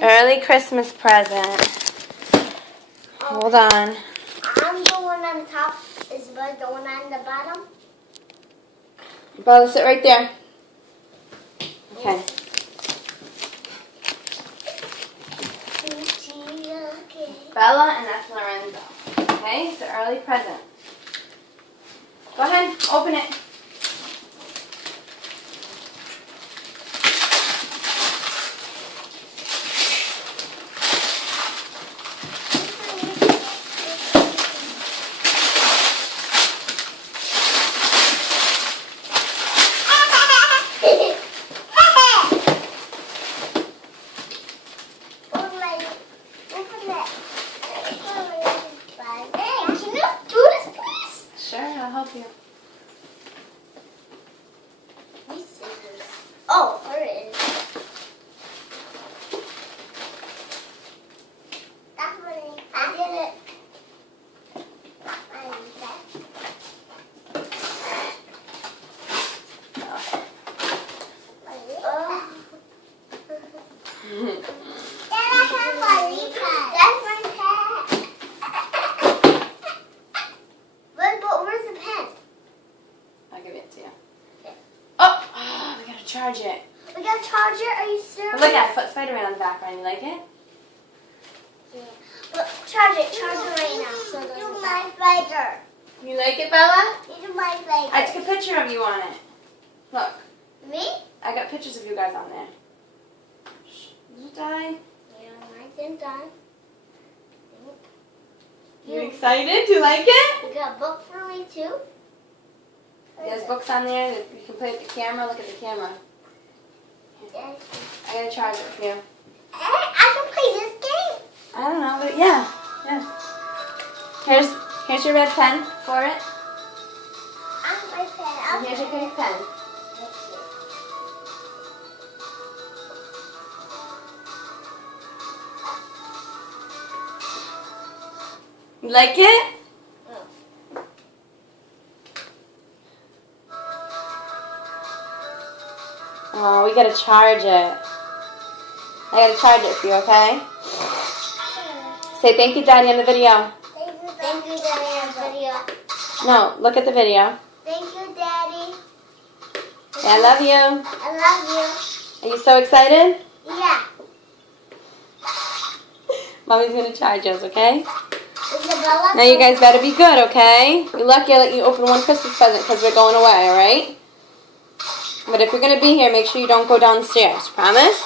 Early Christmas present. Hold on. I'm the one on the top. Is Buzz the one on the bottom? Bella, sit right there. Okay. Okay. Bella, and that's Lorenzo. Okay, it's an early present. Go ahead, open it. Sure, I'll help you. These scissors. Oh, there it is. That's funny. I did it. I'll give it to you. Oh, we gotta charge it. We got a charger. Are you serious? Look at it. Put Spider-Man on the background. You like it? Yeah. But charge it right now. So you my spider. You like it, Bella? You my spider. I took a picture of you on it. Look. Me? I got pictures of you guys on there. Shh, did it die? Yeah, mine didn't die. You excited? You like it? You got a book for me too? There's books on there that you can play with the camera. Look at the camera. Yeah. I gotta charge it for you. I can play this game. I don't know, but yeah. Here's your red pen for it. I'm my pen. And here's your pink pen. You like it? Oh, we gotta charge it. I gotta charge it for you, okay? Say thank you, Daddy, on the video. Thank you, Daddy, on the video. No, look at the video. Thank you, Daddy. Yeah, I love you. I love Are you so excited? you. Yeah. Mommy's gonna charge us, okay? Isabella. Now you guys better be good, okay? You're lucky I let you open one Christmas present because we're going away, alright? But if you're gonna be here, make sure you don't go downstairs. Promise?